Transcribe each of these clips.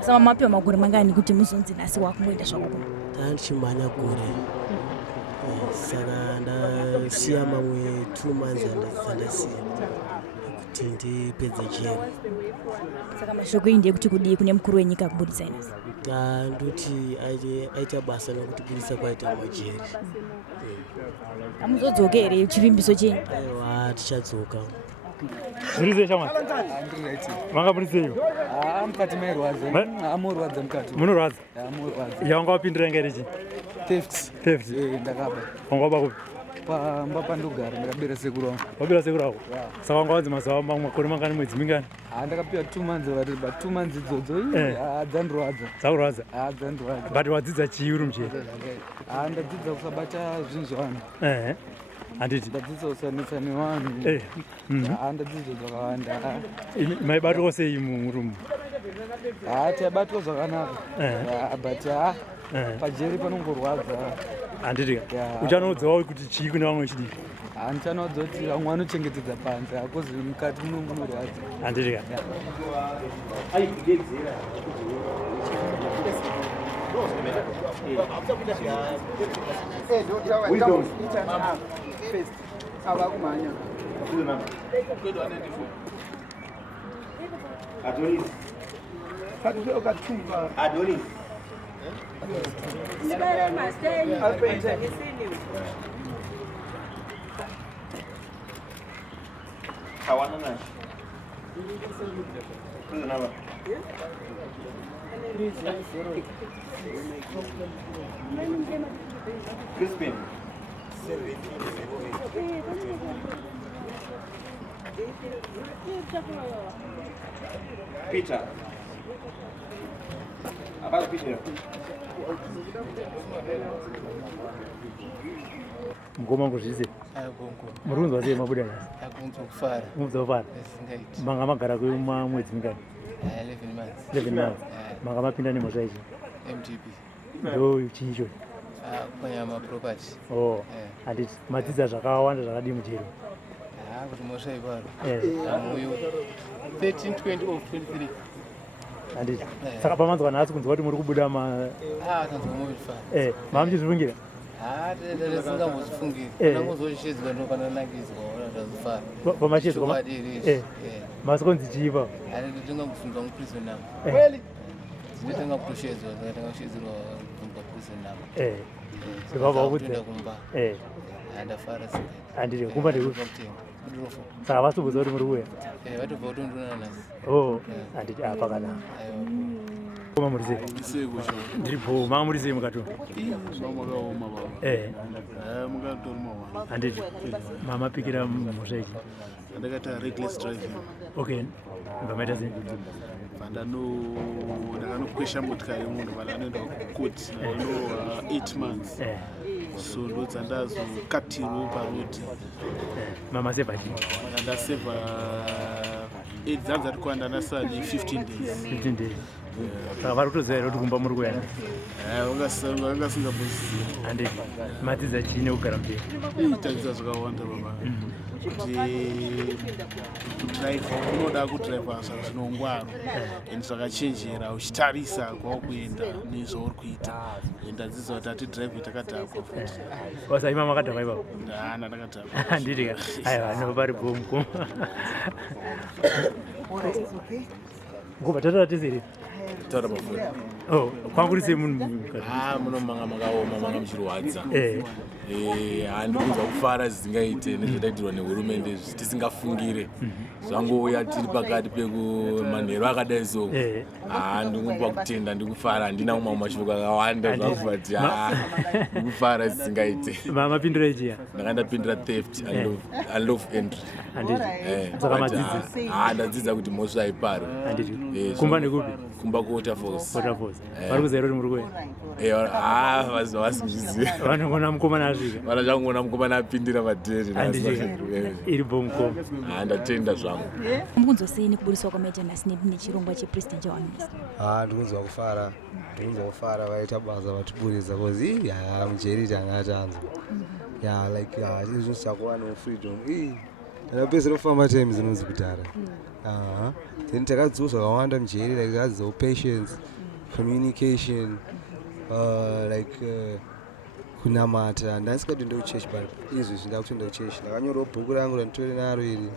Sama mapya magore mangani kuti muzonzi nasi wakumboenda zvako tanchimanya gore saka ndasiya mamwe 2 months andasiya kuti ndipedze jeri. Saka mashoko indi ekuti kudii kune mukuru wenyika kubudisa inasi ndoti aita basa nokuti budisa kwaita majeri. Amuzodzoka here chivimbiso chenyu? Aiwa tichadzoka. Zvirize chama? Manga muriseiwo? Mukati meirwadza. Amurwadza mukati. Munorwadza? Amurwadza. Yanga wapindira ngere chi? Theft. Ndakaba. Wanga kupi? Pamba pandogara ndakabira sekuru wangu. Wabira sekuru wako? Saka wanga wanzi mazuva makore mangani mwedzi mingani? Ndakapiwa 2 months vari ba 2 months idzodzo dzandirwadza. Dzakurwadza? Dzandirwadza. But wadzidza chii uri mucheri? Ndadzidza kusabata zvinhu zvavanhu. Handiti? Ndadzidza kusanetsa nevanhu. Ndadzidza zvakawanda. Maibatwa sei murumu? Taibatwa zvakanaka. But pajeri panongorwadza. Handiti ka? Uchanodzawo kuti chii kune vamwe chidiki? Ndichanodza kuti vamwe vanochengetedza panze hakuzi mukati munorwadza. Handiti ka? Adonis. Kawana na. Kuzo namba. Crispin. Peter. Apa Peter? Mgoma ngozvize. Murunzi wasei mabuda nasi? Kufara. Muzofara. Manga magara kwemwedzi mingani? 11 months. Manga mapinda nemhosva ichi? MTP. Ndo chii icho? Kwanyama property. Handiti madzidza zvakawanda zvakadii muchero? Kuti mhosva iparo. Muyu 13, 20 of 23. Handiti. Saka pamanzwa nhasi kunzwa kuti muri kubuda tanzwa muvifara. Mamuchizvifungira? Singambozvifungiri. Ndangozoshidzwa ndopananangizwa zvazvifara. Pamashedzwa? Masikonzi chii ipapo? Ndingangofunzwa muprison namba. Ndinotanga kutoshedzwa saka ndangashedzerwa kubva prison namba. Zvakabva kuti kumba. Ndafara saka. Handiti kumba ndikuti. Ndorofo. Saka vasibudza kuti muri kuya? Vatobva kutondonana nasi. Handiti pakanaka. Koma muri sei? Ndiripo, manga muri sei mukati? Handiti mamapikira mhosva ichi? Ndakaita reckless driving. Okay. Mbamaita sei? Ndakanokwesha motikari yemunhu vandanoenda kukoti ndanowa 8 months. So ndodza ndazokatirwa parodi. Mama seva chii? Ndaseva dzanzi ati kwanda ndasara 15 days. 15 days. Saka vari kutoziva here kuti kumba muri kuyana? Vanga singamboziva. Handiti madzidza chii nekugara mucheri? Tadzidza zvakawanda baba. Kuti kudhiraivha unoda kudhiraivha zvinongwaro and zvakachenjera uchitarisa kwakuenda nezvauri kuita. Ndadzidza kuti hatidhiraivhi takadhakwa futi. Wasaima makadhakwa ipapo? Ndakadhakwa. Handiti ka? Aiwa nopari bomu. Nguva tatoratizire? taura mafoni kwakuri sei munhu munomanga makaoma manga muchirwadza handikuzwa kufara zvisingaite nezvataitirwa nehurumende tisingafungire zvangouya tiri pakati pekumanheru akadai so ndingopa kutenda ndikufara handina kumwe mashoko akawanda zvakufati ndikufara zvisingaite mapindura echiya ndakandapindura theft and love entry ndadzidza kuti mhosva haipari kumba nekupi kumba kuwaterfalls vari kuziva kuti muri kuenda vasingizviziva vanongona mukomana asvika vana zvangona mukomana apindira madheri iri bomukoma ndatenda zvangu mukunzwa sei nekuburiswa kwamaitendasi nechirongwa chepresident waminister ndikunzwa kufara vaita basa vatiburitsa cause mujeri tanga tanzwa izvo chakuva nofreedom ndapedzera kufamba time dzinonzi kudhara then takadziwo zvakawanda mujeri takadziwo patience, communication, kunamata. Ndasingaende kuchechi but izvi zvinda kutoenda kuchechi. Ndakanyorawo bhuku rangu randitori naro iri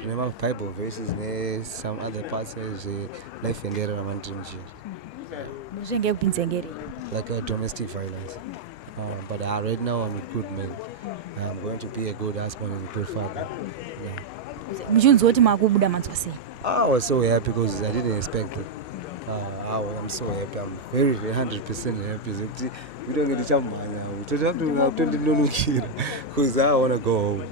rine maBible verses ne some other parts life and error ramandiri muchechi. Muzvenge kupinza ngeri? Like domestic violence. But right now I'm a good man. I'm going to be a good husband and a good father. Muchinzwa kuti makubuda manzwa sei? I was so happy because I didn't expect it. I'm so happy. I'm very 100% happy. We don't get each other because I want to go home.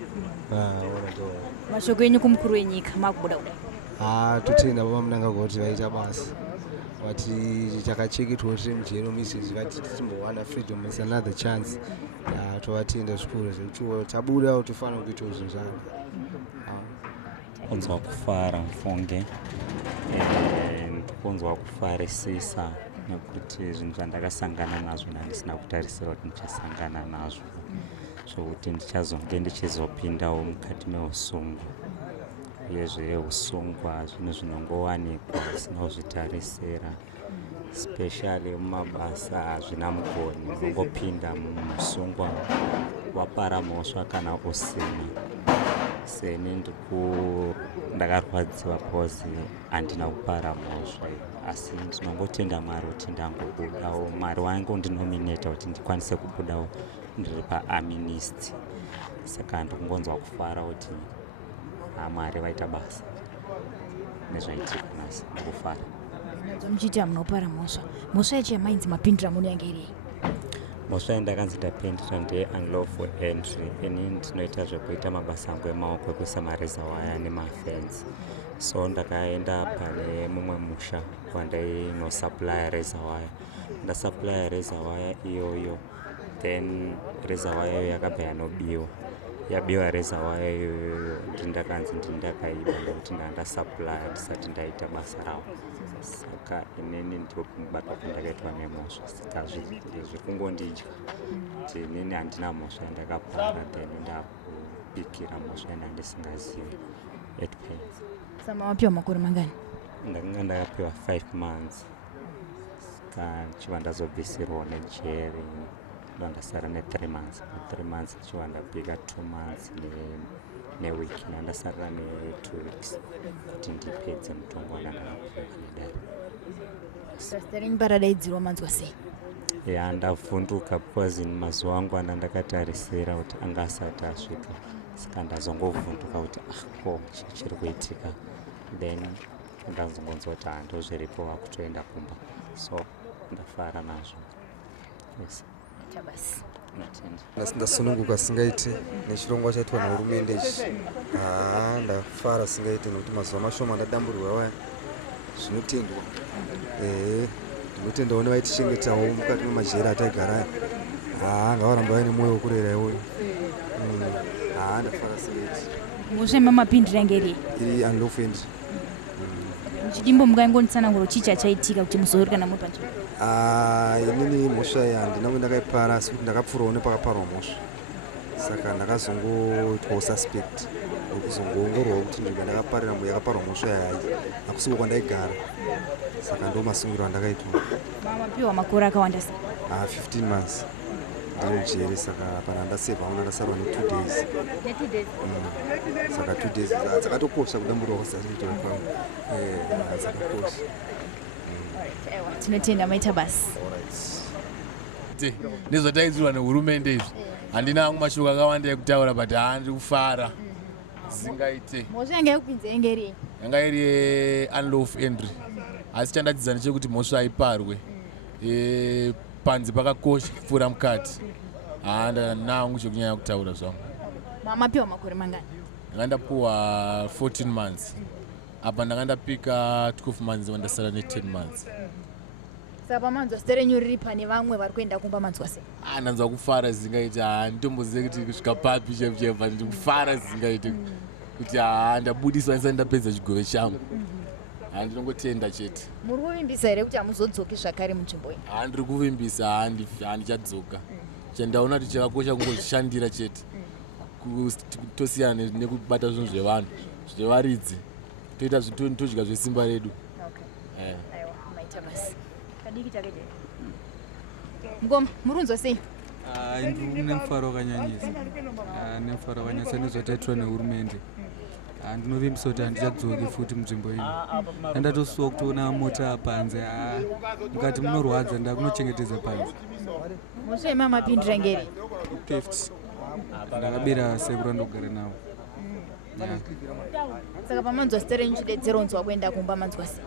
Mashoko enyu kumukuru wenyika makubuda kudai? Totenda vamunanga kuti vaita basa. Vati takacheketwa tiri mujeri message vati tisimbowana freedom is another chance. Tovatenda zvikuru zvechuo tabuda tofanira kuita zvinhu zvavo. Kunzwa kufara mfunge kunzwa kufarisisa nekuti zvinhu zvandakasangana nazvo ndisina kutarisira kuti ndichasangana nazvo zvokuti ndichazonge ndichizopindawo mukati meusungwa uyezve usungwa zvinhu zvinongowanikwa zvisina kuzvitarisira especially mumabasa hazvina mugoni unongopinda mumusungwa wapara mhosva kana usina seni ndakarwadziwa because handina kupara mhosva asi ndinongotenda Mwari kuti ndangobudawo. Mwari wangondinominata kuti ndikwanise kubudawo ndiri paaministi, saka ndikungonzwa kufara kuti Mwari vaita basa nezvaitika nhasi ndikufara. Muchiti hamunopara mhosva. Mhosva yacho yamainzi mapindura muno yange irei? Mhosva yandakanzi ndapindura ndeye-unlawful entry. Ini ndinoita zvekuita mabasa angu emaoko ekuisa mareza waya nemafenzi. So ndakaenda pane mumwe musha wandainosupply reza waya. Ndasupply reza waya iyoyo, then reza waya iyoyo yakabva yanobiwa. Yabiwa reza waya iyoyo ndakanzi ndakaiba nekuti ndandasupply ndisati ndaita basa rawo. Saka inini ndipo kubatwa kwandakaitwa nemhosva. Saka zvekungondidya kuti inini handina mhosva yandakapara then ndakubikira mhosva yandandisingazivi 8 pence. Sama wapiwa makore mangani? Ndakanga ndakapiwa 5 months. Saka chiva ndazobvisirwawo nejeri ndandasara ne3 months. 3 months chiva ndapika 2 months newiki ndandasarira ne2 weeks kuti ndipedze mutongo wandandakapiwa kudare. Sasitarini paradaidzirwa manzwa sei? Ndavhunduka because mazuva angu andandakatarisira kuti anga asati asvika, saka ndazongovhunduka kuti ko chiri kuitika, then ndazongonzwa kuti ndozviripo vakutoenda kumba, so ndafara nazvo. Yes. Ndasununguka singaiti nechirongwa chaitwa nehurumende ichi. Ndafara singaiti nekuti mazuva mashoma ndadamburirwa waya zvinotendwa. Ndinotendawo nevaitichengetawo mukati memajeri ataigara ngavaramba vaine mwoyo wekurera iwoyo. Ndafara singaiti. Mhosva yamamapindura yange irei? Iri unlawful entry. Muchidimbo mungangonditsanangura chii chachaitika kuti muzori kana muri panzvimbo? Inini mhosva iyi handina ndakaipara asi kuti ndakapfuurawo nepakaparwa mhosva, saka ndakazongoitwawo suspect kuzongoongororwa kuti nzvimbo yandakaparira yakaparwa mhosva yayi hakusiko kwandaigara, saka ndo masungiro andakaitwa. Mapiwa makore akawanda sei? 15 months ndiri mujeri, saka pana ndasevha ndasarwa ne2 days. Saka 2 days dzakatokosha kudamburirwa kusazitoa kwangu, dzakakosha. tinotenda maita basi. Nezvataidzirwa nehurumende izvi handina mashoko akawanda ekutaura but handiri kufara. Zingaite mhosva yanga yakupinza yanga iri yanga iri unlawful entry, asi chandadzidza ndechekuti mhosva iparwe. Panze pakakosha kupfuura mukati. Handina chekunyanya kutaura zvangu. mapiwa makore mangani? Ndakandapiwa 14 months. Apa ndakandapika 12 months ndasara ne10 months. Saka pamanzwa zita renyu riri pane vamwe vari kuenda kumba manzwa sei? Ndanzwa kufara Zingaite. Nditombozive kuti kusvika papi chefchefa ndiri kufara Zingaite kuti ndabudiswa ndisati ndapedza chigove changu. Ndinongotenda chete. Muri kuvimbisa here kuti hamuzodzoki zvakare munzvimbo iyi? Ndiri kuvimbisa, handichadzoka. Chandaona kuti chakakosha kungozvishandira chete, tosiyana nekubata zvinhu zvevanhu zvevaridzi, toita todya zvesimba redu. Maita basi kadiki takeje ngoma muri kunzwa sei? Nemufaro wakanyanyisa, nemufaro wakanyanyisa nezvataitirwa nehurumende. Ndinovimbisa kuti handichadzoki futi munzvimbo ino. Ndatosiwa kutoona mota panze, mukati munorwadza, ndakunochengetedza panze. Mhosva yemamapindira ngeri? Theft. Ndakabira sekuru andogara navo. Saka pamanzwa zita renyu chidetseronzwa kuenda kumba manzwa sei?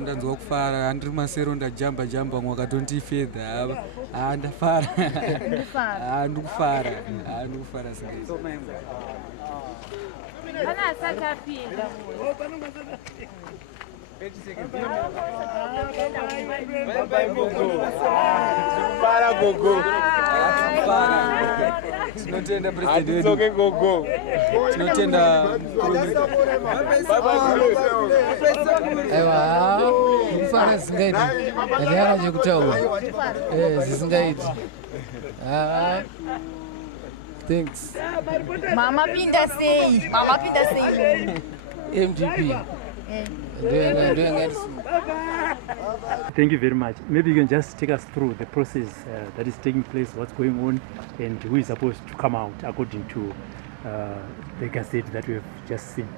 Ndanzwa kufara, handiri masero ndajamba mwe wakatontifedha. Ndafara. Ndikufara sei. Kana asakapinda. Para gogo. Tinotenda president wedu. Gogo. Tinotenda Aiwa, kufara Zingaite. Ndiyana chekutaura. Zisingaiti. Thanks. Mamapinda sei? MGP. Thank you very much. Maybe you can just take us through the process that is taking place, what's going on, and who is supposed to come out according to the gazette that we have just seen.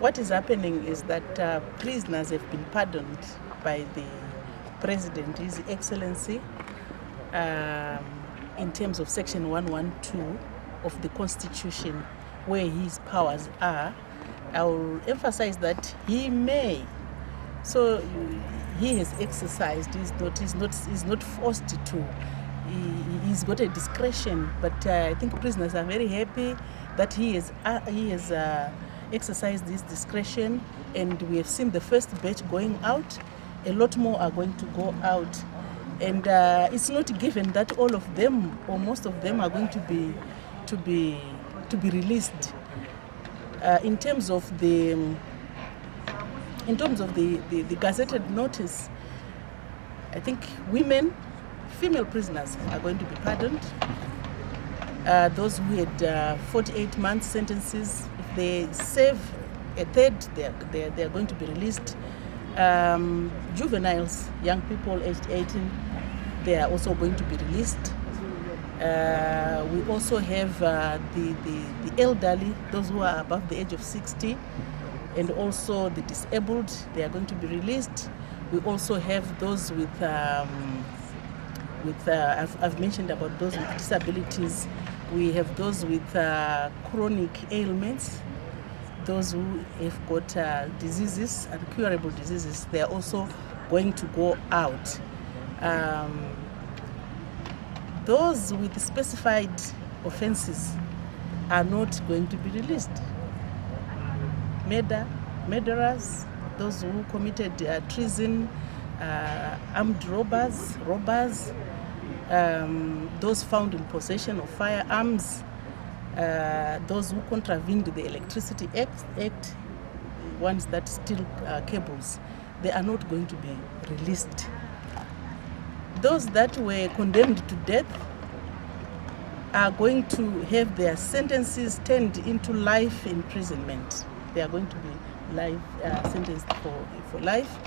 What is happening is that prisoners have been pardoned by the President, His Excellency, in terms of Section 112 of the Constitution, where his powers are. I will emphasize that he may. So he has exercised. He's not forced to. He's got a discretion. But I think prisoners are very happy that he has exercised this discretion, and we have seen the first batch going out. A lot more are going to go out, and it's not given that all of them or most of them are going to be released. In terms of the gazetted notice, I think female prisoners are going to be pardoned. Those who had 48 month sentences, if they serve a third, they are going to be released. Juveniles, young people aged 18, they are also going to be released. We also have the elderly, those who are above the age of 60, and also the disabled, they are going to be released. We also have those with I've mentioned about those with disabilities. We have those with chronic ailments, those who have got diseases, incurable diseases. They are also going to go out. Those with specified offenses are not going to be released. Murderers, those who committed treason, armed robbers, those found in possession of firearms, those who contravened the Electricity Act, ones that steal cables, they are not going to be released. Those that were condemned to death are going to have their sentences turned into life imprisonment. They are going to be sentenced for life.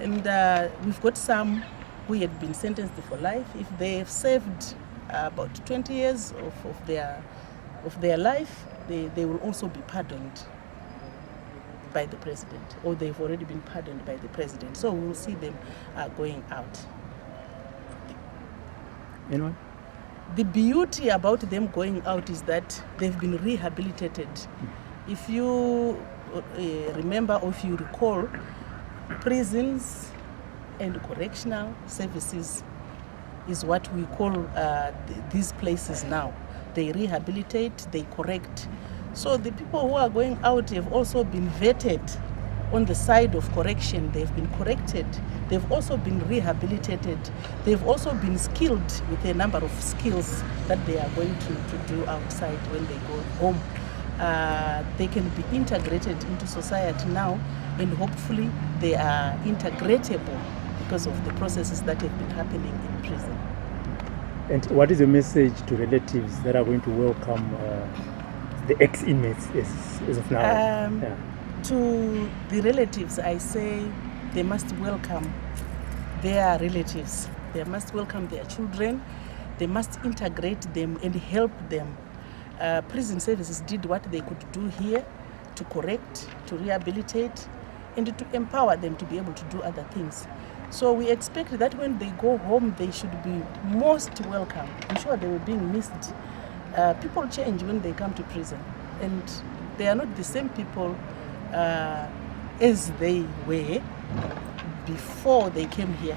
And we've got some who had been sentenced for life. If they have served about 20 years of their life, they will also be pardoned. by the president, or they've already been pardoned by the president. So we will see them going out. Anyone? The beauty about them going out is that they've been rehabilitated. If you remember or if you recall, prisons and correctional services is what we call these places now. They rehabilitate, they correct. So the people who are going out have also been vetted on the side of correction. They've been corrected. They've also been rehabilitated. They've also been skilled with a number of skills that they are going to do outside when they go home. They can be integrated into society now, and hopefully they are integratable because of the processes that have been happening in prison. And what is your message to relatives that are going to welcome the ex-inmates as of now? To the relatives, I say they must welcome their relatives. They must welcome their children. They must integrate them and help them. Prison services did what they could do here to correct, to rehabilitate, and to empower them to be able to do other things. So we expect that when they go home, they should be most welcome. I'm sure they were being missed. People change when they come to prison, and they are not the same people as they were before they came here.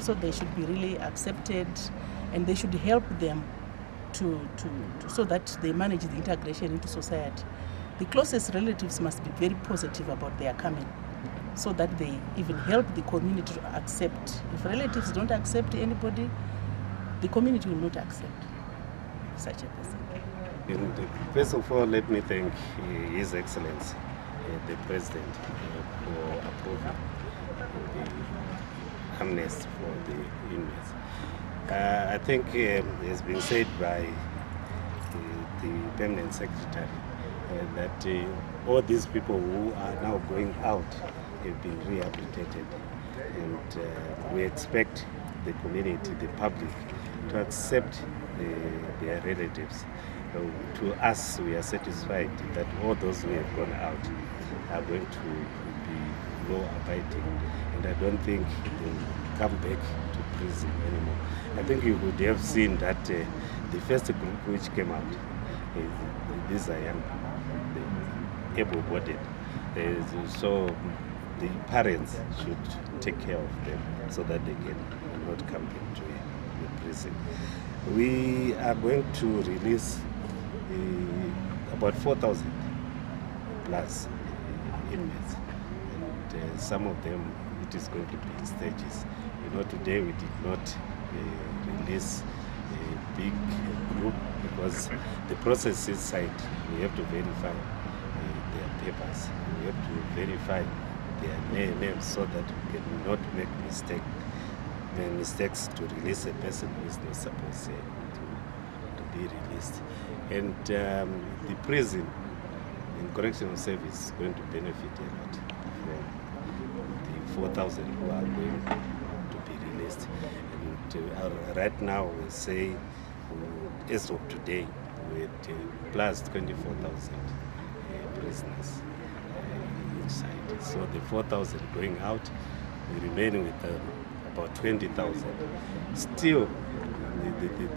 So they should be really accepted, and they should help them so that they manage the integration into society. The closest relatives must be very positive about their coming, so that they even help the community to accept. If relatives don't accept anybody, the community will not accept such a person. First of all, let me thank His Excellency, the President, for approving the amnesty for the inmates. I think it has been said by the Permanent Secretary that all these people who are now going out have been rehabilitated, and we expect the community, the public, to accept their relatives. To us, we are satisfied that all those who have gone out are going to be law-abiding, and I don't think they will come back to prison anymore. I think you would have seen that the first group which came out, these are young people, able-bodied. So the parents should take care of them so that they can not come back to the prison. We are going to release about 4,000 plus inmates, and some of them it is going to be in stages. Today we did not release a big group because the process inside, we have to verify their papers, we have to verify their names so that we cannot make mistakes to release a person who is not supposed to be released. And the prison and correctional service is going to benefit a lot from the 4,000 who are going to be released. And right now we say, as of today, with plus 24,000 prisoners inside. So the 4,000 going out, we remain with about 20,000. Still,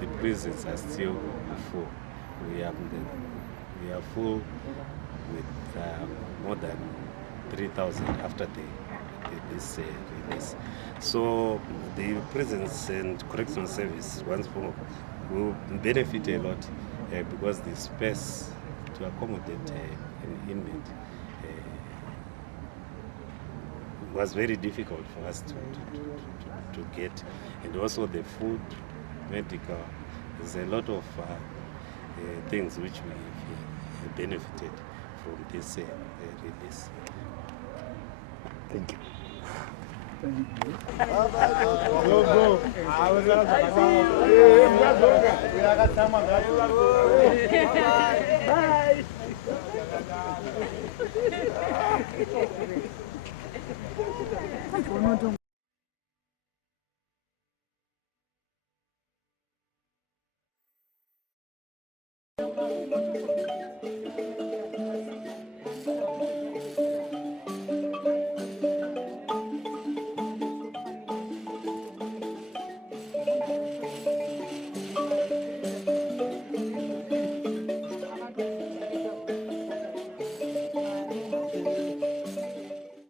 the prisons are still full. We are full with more than 3,000 after this release. So the prisons and correctional service once more will benefit a lot because the space to accommodate an inmate was very difficult for us to get, and also the food, medical. There's a lot of things which we have benefited from this release. Thank you. Bye.